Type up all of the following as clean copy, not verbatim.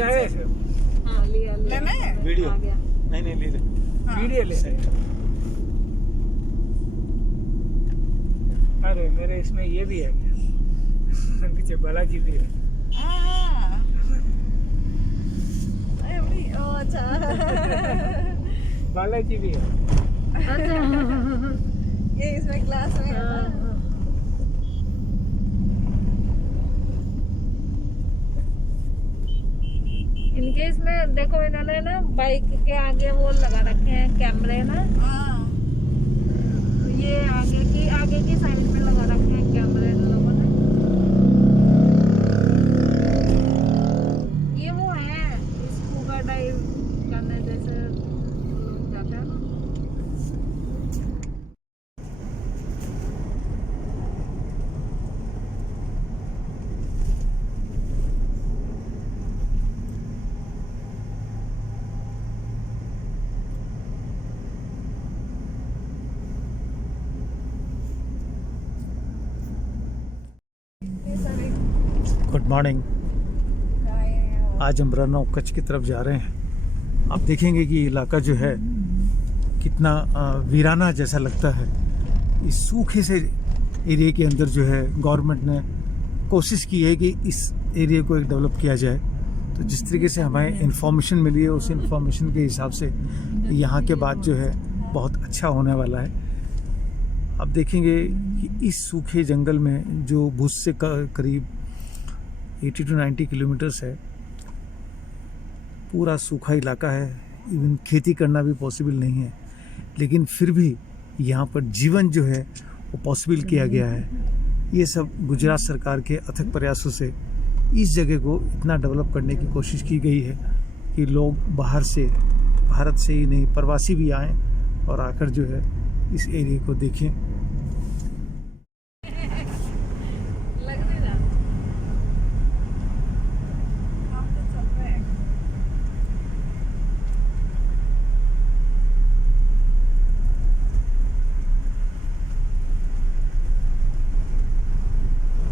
अच्छा है। हाँ लिया लेना है वीडियो आ गया। नहीं ले ले हाँ। वीडियो ले। अरे मेरे इसमें ये भी है पीछे बालाजी भी है। हाँ। अच्छा बालाजी भी है। अच्छा ये इसमें क्लास में है ना। इनके इसमें देखो इन्होंने ना बाइक के आगे वो लगा रखे हैं कैमरे ना। हाँ। ये आगे की साइड में लगा रखे हैं कैमरे इन लोगों ने। ये वो है स्कूबा डाइव करने जैसे लोग जाते हैं ना। Good morning. आज हम रन ऑफ कच्छ की तरफ जा रहे हैं। आप देखेंगे कि इलाका जो है कितना वीराना जैसा लगता है। इस सूखे से एरिया के अंदर जो है गवर्नमेंट ने कोशिश की है कि इस एरिया को एक डेवलप किया जाए। तो जिस तरीके से हमें इंफॉर्मेशन मिली है उस इंफॉर्मेशन के हिसाब से यहाँ के बाद जो है बहुत अच्छा होने वाला है। आप देखेंगे कि इस सूखे जंगल में जो भुज से करीब 80 to 90 किलोमीटर्स है, पूरा सूखा इलाका है। इवन खेती करना भी पॉसिबल नहीं है, लेकिन फिर भी यहाँ पर जीवन जो है वो पॉसिबल किया गया है। ये सब गुजरात सरकार के अथक प्रयासों से इस जगह को इतना डेवलप करने की कोशिश की गई है कि लोग बाहर से, भारत से ही नहीं, प्रवासी भी आएँ और आकर जो है इस एरिया को देखें। लग नहीं रहा। हम तो चल रहे हैं।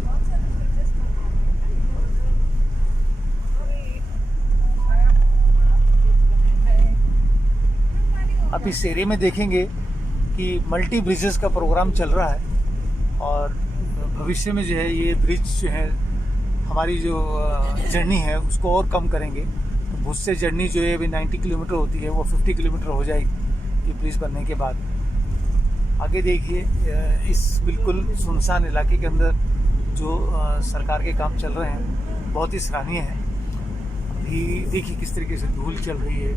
बहुत सारे bridges बन रहे हैं। आप इस एरिया में देखेंगे कि मल्टी ब्रिजेस का प्रोग्राम चल रहा है और भविष्य में जो है ये ब्रिज जो है हमारी जो जर्नी है उसको और कम करेंगे। तो भुज से जर्नी जो है अभी 90 किलोमीटर होती है वो 50 किलोमीटर हो जाएगी ये ब्रिज बनने के बाद। आगे देखिए इस बिल्कुल सुनसान इलाके के अंदर जो सरकार के काम चल रहे हैं बहुत ही सराहनीय है। अभी देखिए किस तरीके से धूल चल रही है,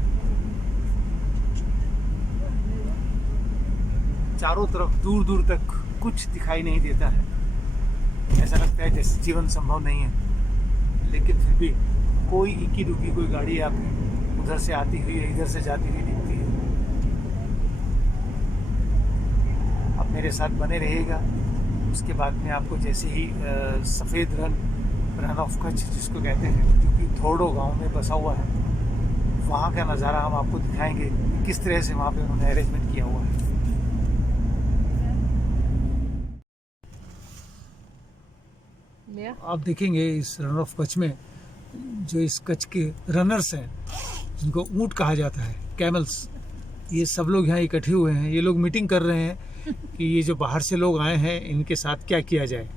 चारों तरफ दूर दूर तक कुछ दिखाई नहीं देता है। ऐसा लगता है जैसे जीवन संभव नहीं है, लेकिन फिर भी कोई इक्की दुक्की कोई गाड़ी आपकी उधर से आती हुई इधर से जाती हुई दिखती है। आप मेरे साथ बने रहिएगा। उसके बाद में आपको जैसे ही सफ़ेद रन ऑफ कच्छ जिसको कहते हैं, जो कि थोड़ो गांव में बसा हुआ है, वहाँ का नज़ारा हम आपको दिखाएंगे किस तरह से वहाँ पे उन्होंने अरेंजमेंट किया हुआ है। आप देखेंगे इस रन ऑफ कच्छ में जो इस कच्छ के रनर्स हैं जिनको ऊंट कहा जाता है, कैमल्स, ये सब लोग यहाँ इकट्ठे हुए हैं। ये लोग मीटिंग कर रहे हैं कि ये जो बाहर से लोग आए हैं इनके साथ क्या किया जाए।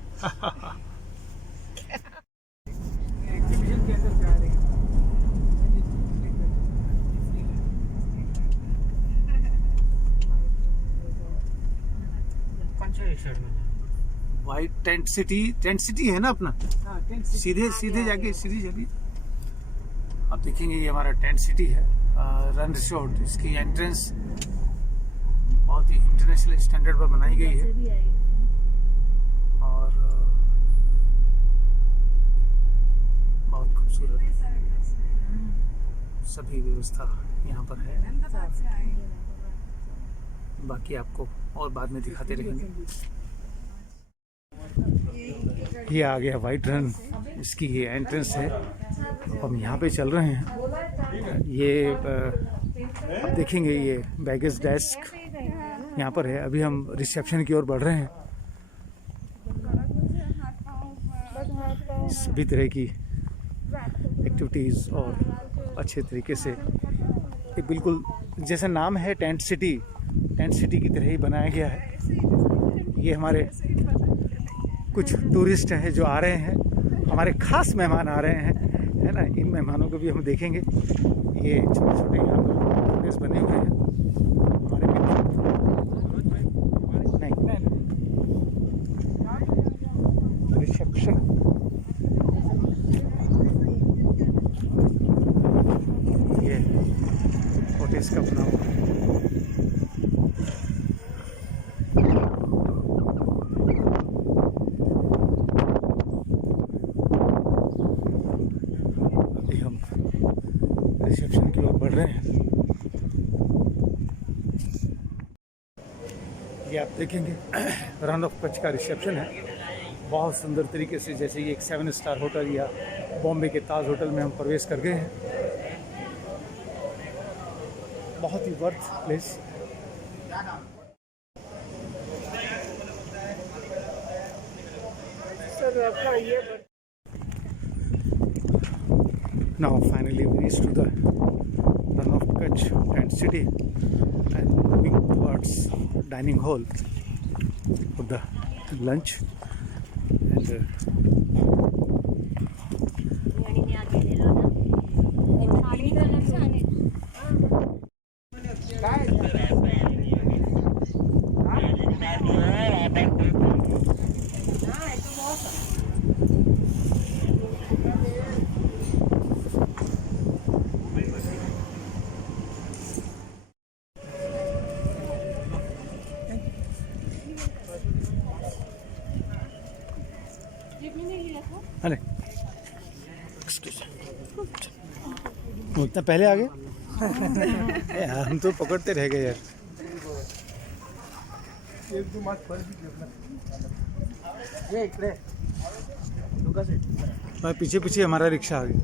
वाइट टेंट सिटी है ना अपना। सीधे जाके सीधी चलिए। आप देखेंगे ये हमारा टेंट सिटी है, रन रिसोर्ट। इसकी एंट्रेंस बहुत ही इंटरनेशनल स्टैंडर्ड पर बनाई गई है और बहुत खूबसूरत सभी व्यवस्था यहाँ पर है। बाकी आपको और बाद में दिखाते रहेंगे। ये आ गया वाइट रन, इसकी ये एंट्रेंस है। हम यहाँ पे चल रहे हैं। ये आप देखेंगे ये बैगेज डेस्क यहाँ पर है। अभी हम रिसेप्शन की ओर बढ़ रहे हैं। सभी तरह की एक्टिविटीज़ और अच्छे तरीके से एक बिल्कुल जैसा नाम है टेंट सिटी की तरह ही बनाया गया है। ये हमारे कुछ टूरिस्ट हैं जो आ रहे हैं, हमारे खास मेहमान आ रहे हैं, है ना। इन मेहमानों को भी हम देखेंगे। ये छोटे छोटे यहाँ पर होटल्स बने हुए हैं हमारे नहीं रिसेप्शन। ये होटल्स का बना हुआ है। रिसेप्शन की ओर बढ़ रहे हैं। ये आप देखेंगे रन ऑफ कच्छ का रिसेप्शन है। बहुत सुंदर तरीके से, जैसे ये एक 7 स्टार होटल या बॉम्बे के ताज होटल में हम प्रवेश कर गए हैं। बहुत ही worth place. Now finally we reached to the Run of Kutch tent city and moving towards dining hall for the lunch and अरे वो इतना पहले आ गए यार, हम तो पकड़ते रह गए यार। पीछे पीछे हमारा रिक्शा आ गया।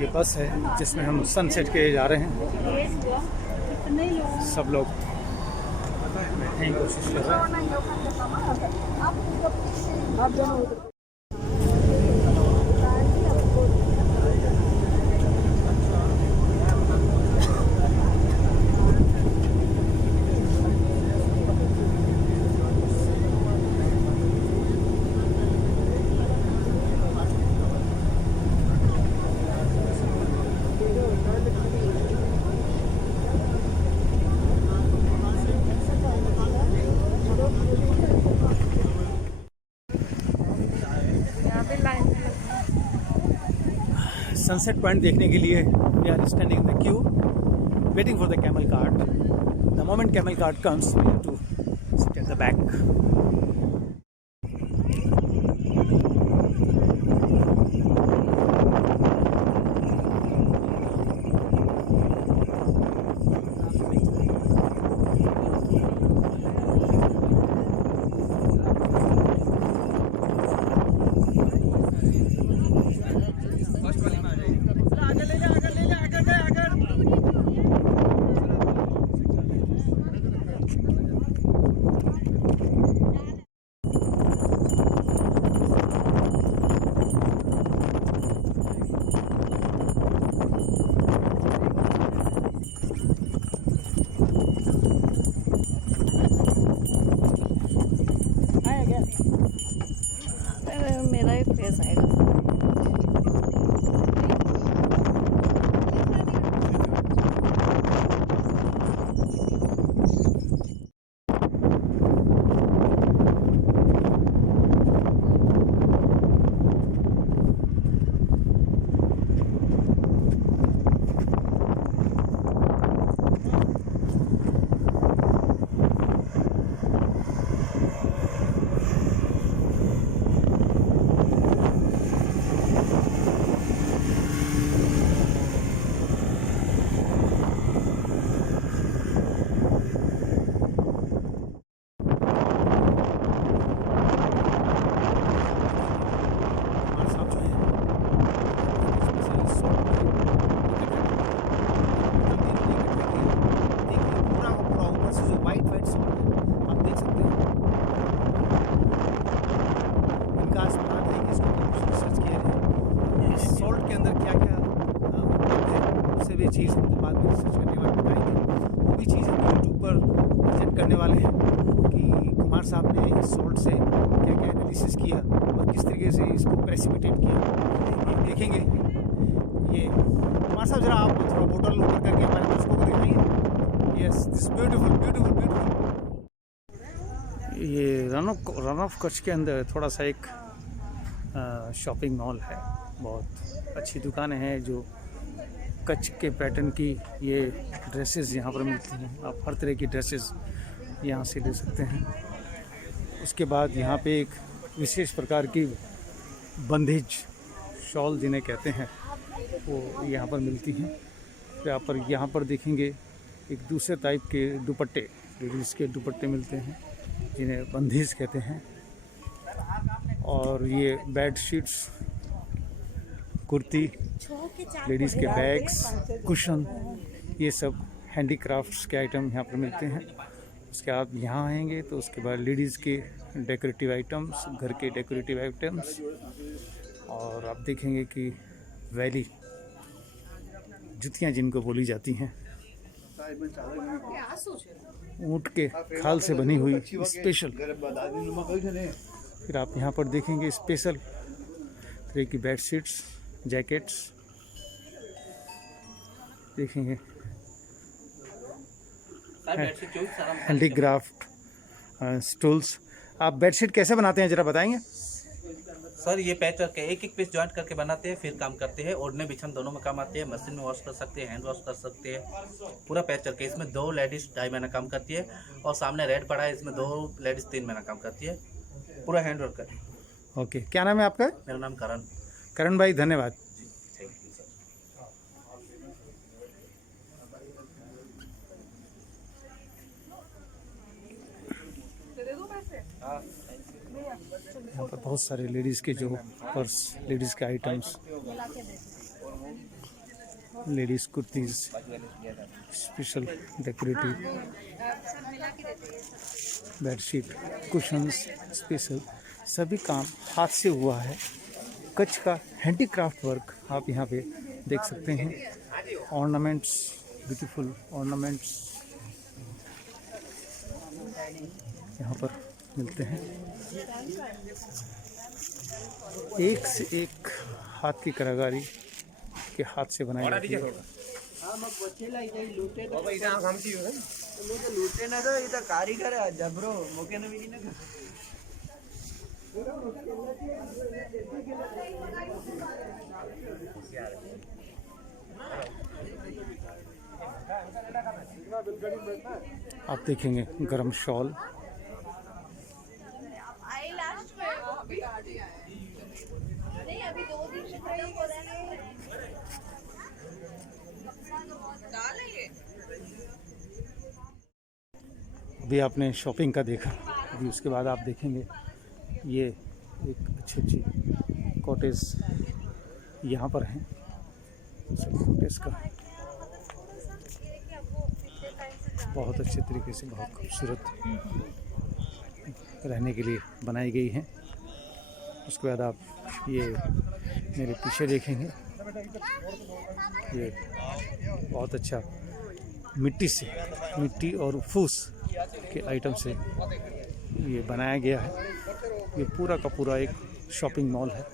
ये बस है जिसमें हम सनसेट के जा रहे हैं। सब लोग बैठने की कोशिश कर रहे हैं। सनसेट पॉइंट देखने के लिए we are standing in the queue waiting for the camel cart. The moment camel cart comes we have to sit at the back. मेरा ही फेस आएगा। विकास प्लान है कि इसके ऊपर कुछ रिसर्च किया जाए। सॉल्ट के अंदर क्या क्या उपलब्ध है, उससे भी चीज़ हमको बाद में रिसर्च करने वाले बताएंगे। वो भी चीज़ हम यूट्यूब पर प्रेजेंट करने वाले हैं कि कुमार साहब ने इस सॉल्ट से क्या क्या एनालिसिस किया और किस तरीके से इसको प्रेसिपिटेट किया, देखेंगे। ये कुमार साहब जरा आप थोड़ा बोतल ऊपर करके हमारे दोस्तों को दिखाइए। Yes, this beautiful beautiful beautiful. ये रन ऑफ कच्छ के अंदर थोड़ा सा एक शॉपिंग मॉल है। बहुत अच्छी दुकानें हैं जो कच्छ के पैटर्न की ये ड्रेसेस यहाँ पर मिलती हैं। आप हर तरह की ड्रेसेस यहाँ से ले सकते हैं। उसके बाद यहाँ पे एक विशेष प्रकार की बंधेज शॉल जिन्हें कहते हैं वो यहाँ पर मिलती हैं। फिर यहाँ पर देखेंगे एक दूसरे टाइप के दुपट्टे, लेडीज़ के दुपट्टे मिलते हैं जिन्हें बंधेज कहते हैं। और ये बेड शीट्स, कुर्ती, लेडीज़ के बैग्स, कुशन, ये सब हैंडीक्राफ्ट्स के आइटम यहाँ पर मिलते हैं। उसके आप यहाँ आएंगे तो उसके बाद लेडीज़ के डेकोरेटिव आइटम्स, घर के डेकोरेटिव आइटम्स, और आप देखेंगे कि वैली जुतियाँ जिनको बोली जाती हैं, ऊँट के खाल से बनी हुई स्पेशल। फिर आप यहाँ पर देखेंगे स्पेशल तरह की बेडशीट्स, जैकेट्स देखेंगे, हैंडीक्राफ्ट स्टूल्स। आप बेडशीट कैसे बनाते हैं जरा बताएंगे? सर ये पैच करके एक एक पीस ज्वाइंट करके बनाते हैं, फिर काम करते हैं। ओढ़ने बिछन दोनों में काम आते हैं। मशीन में वॉश कर सकते हैं, हैंड वॉश कर सकते हैं। पूरा पैच करके इसमें 2 लेडीज 2.5 महीना काम करती है, और सामने रेड पड़ा है, इसमें 2 लेडीज 3 महीना काम करती है। पूरा हैंड वर्क है। ओके, क्या नाम है आपका? मेरा नाम करण। करण भाई, धन्यवाद। Thank you sir. यहाँ पर बहुत सारे लेडीज़ के जो पर्स, लेडीज़ के items, ladies kurtis, special decorative bedsheet, cushions, special सभी काम हाथ से हुआ है। कच्छ का हैंडीक्राफ्ट वर्क आप यहाँ पे देख सकते हैं। ऑर्नामेंट्स, ब्यूटीफुल ऑर्नामेंट्स यहाँ पर मिलते हैं। एक से एक हाथ की कारीगरी के हाथ से बनाई जाती है। आप देखेंगे गरम शॉल, नहीं अभी 2 दिन से खड़े हो रहे हैं। अभी आपने शॉपिंग का देखा, अभी उसके बाद आप देखेंगे ये एक अच्छी कॉटेज यहाँ पर हैं। सब कॉटेज का बहुत अच्छे तरीके से, बहुत खूबसूरत रहने के लिए बनाई गई हैं। उसके बाद आप ये मेरे पीछे देखेंगे, ये बहुत अच्छा मिट्टी और फूस के आइटम से ये बनाया गया है। ये पूरा का पूरा एक शॉपिंग मॉल है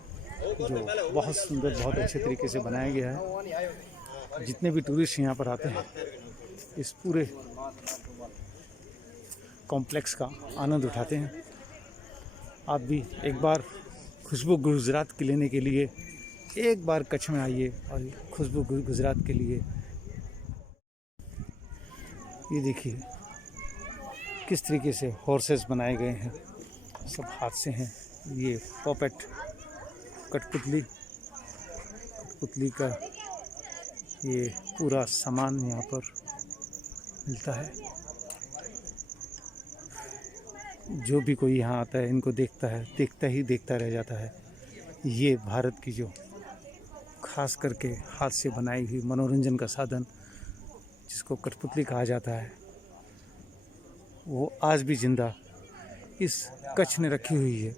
जो बहुत सुंदर, बहुत अच्छे तरीके से बनाया गया है। जितने भी टूरिस्ट यहाँ पर आते हैं इस पूरे कॉम्प्लेक्स का आनंद उठाते हैं। आप भी एक बार खुशबू गुजरात के लेने के लिए एक बार कच्छ में आइए और खुशबू गुजरात के लिए। ये देखिए किस तरीके से हॉर्सेस बनाए गए हैं, सब हाथ से हैं। ये पॉपेट, कठपुतली का ये पूरा सामान यहाँ पर मिलता है। जो भी कोई यहाँ आता है इनको देखता है, देखता रह जाता है। ये भारत की जो खास करके हाथ से बनाई हुई मनोरंजन का साधन जिसको कठपुतली कहा जाता है, वो आज भी जिंदा इस कच्छ में रखी हुई है।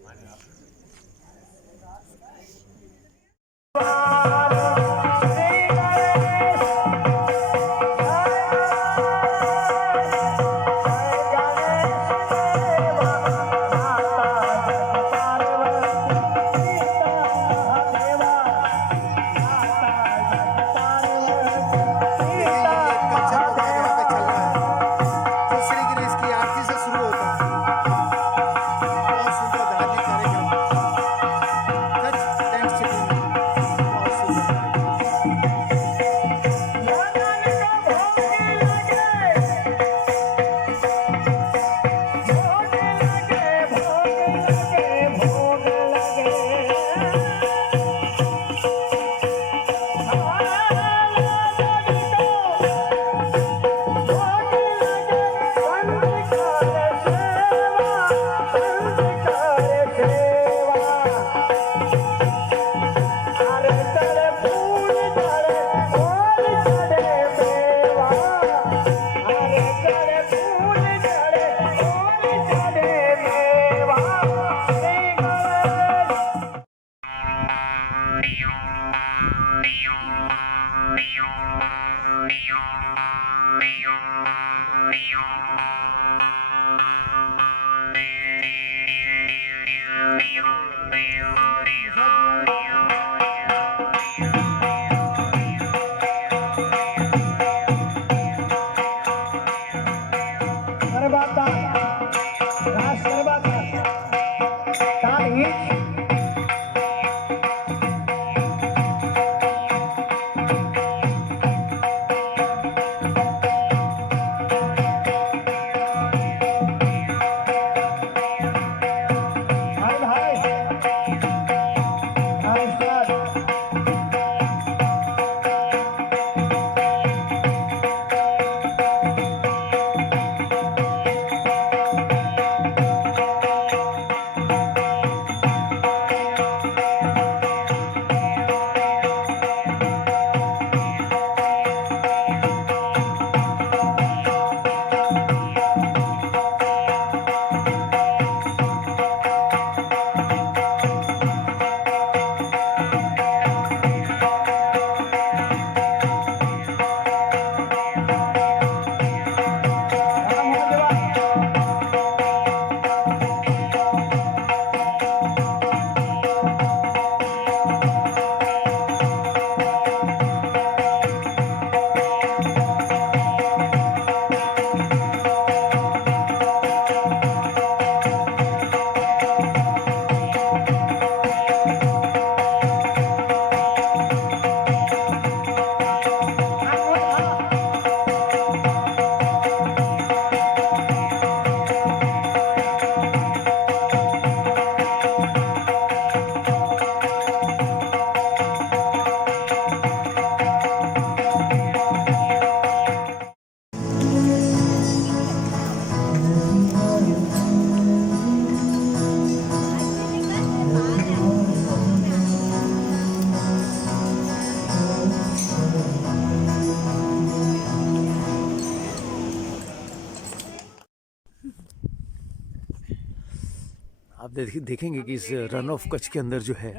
देखेंगे कि इस रन ऑफ कच्छ के अंदर जो है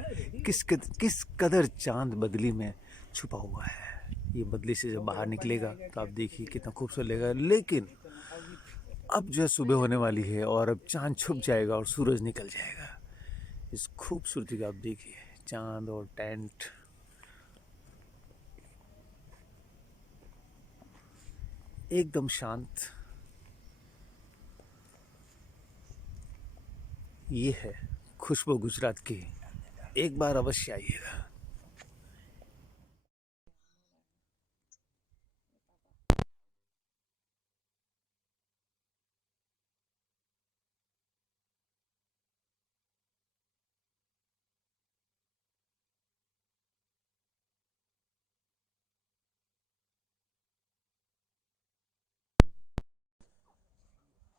किस कदर चांद बदली में छुपा हुआ है। ये बदली से जब बाहर निकलेगा तो आप देखिए कितना खूबसूरत लगेगा। लेकिन अब जो है सुबह होने वाली है और अब चांद छुप जाएगा और सूरज निकल जाएगा। इस खूबसूरती का आप देखिए, चांद और टेंट, एकदम शांत। ये है खुशबू गुजरात की, एक बार अवश्य आइएगा।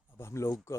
अब हम लोग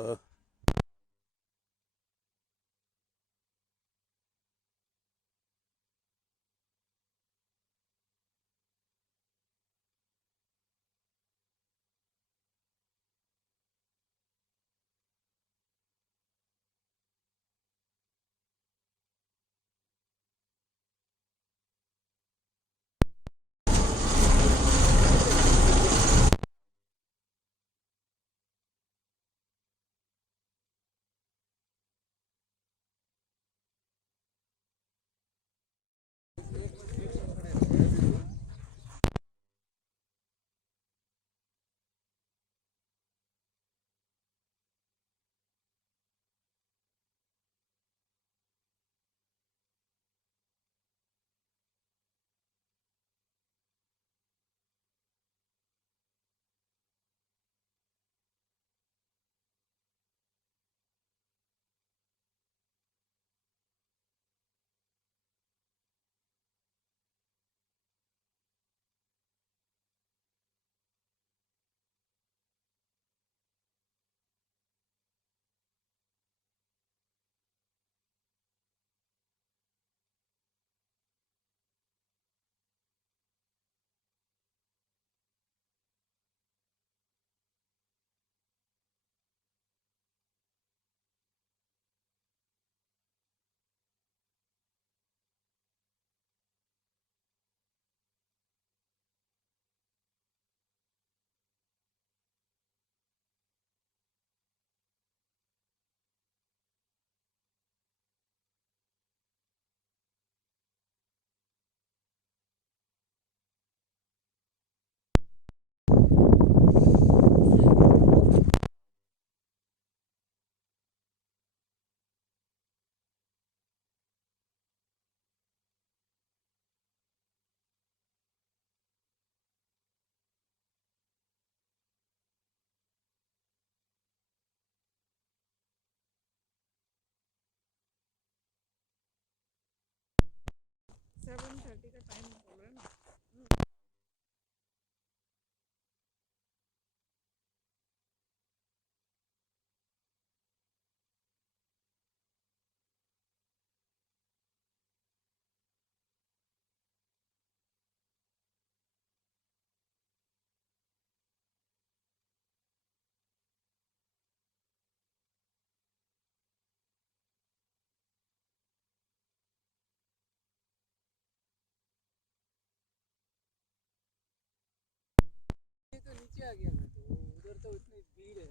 तो नीचे आ गया मैं, तो उधर तो इतनी भीड़ है।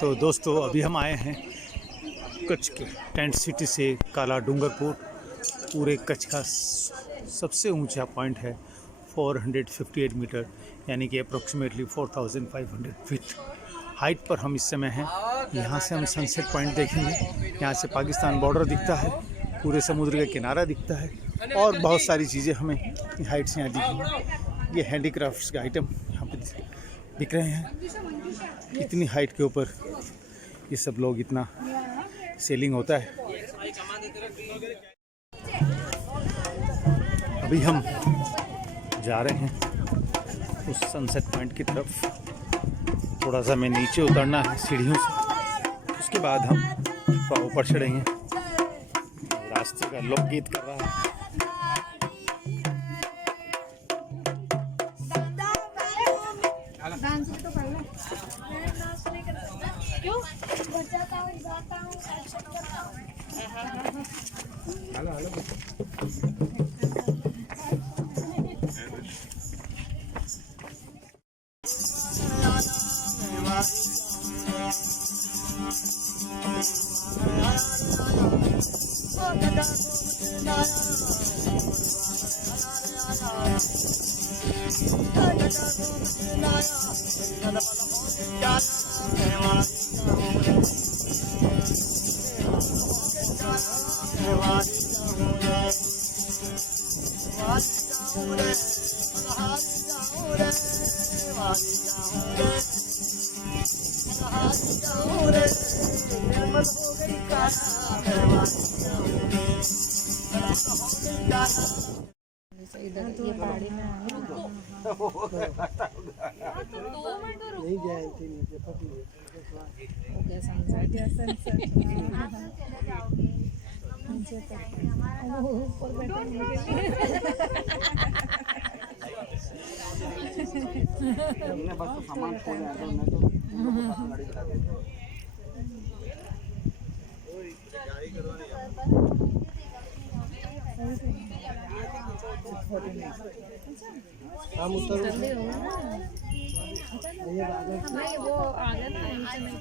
तो दोस्तों अभी हम आए हैं कच्छ के टेंट सिटी से काला डूंगरपुर। पूरे कच्छ का सबसे ऊंचा पॉइंट है 458 मीटर, यानी कि अप्रोक्सीमेटली 4500 फीट हाइट पर हम इस समय हैं। यहाँ से हम सनसेट पॉइंट देखेंगे। यहाँ से पाकिस्तान बॉर्डर दिखता है, पूरे समुद्र का किनारा दिखता है और बहुत सारी चीज़ें हमें हाइट से यहाँ दिखेंगी। ये हैंडीक्राफ्ट्स के आइटम यहाँ पे दिख रहे हैं। इतनी हाइट के ऊपर ये सब लोग इतना सेलिंग होता है। अभी हम जा रहे हैं उस सनसेट पॉइंट की तरफ। थोड़ा सा हमें नीचे उतरना है सीढ़ियों से, उसके बाद हम थोड़ा ऊपर चढ़ेंगे। रास्ते का लोकगीत कर रहा है। क्यों बचाता हूँ, गाता हूँ, एक्शन करता हूँ। इधर ये पहाड़ी में नहीं गए थे नीचे पति हो गया सनसेट। ऊपर हमने बस तो सामान खोल आया था, मैं तो गाड़ी चला रहा था। हम उतर नहीं वो आ गया ना नीचे में।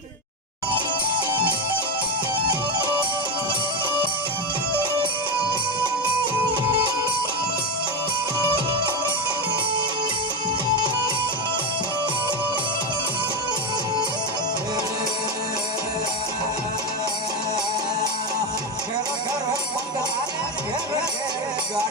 Go,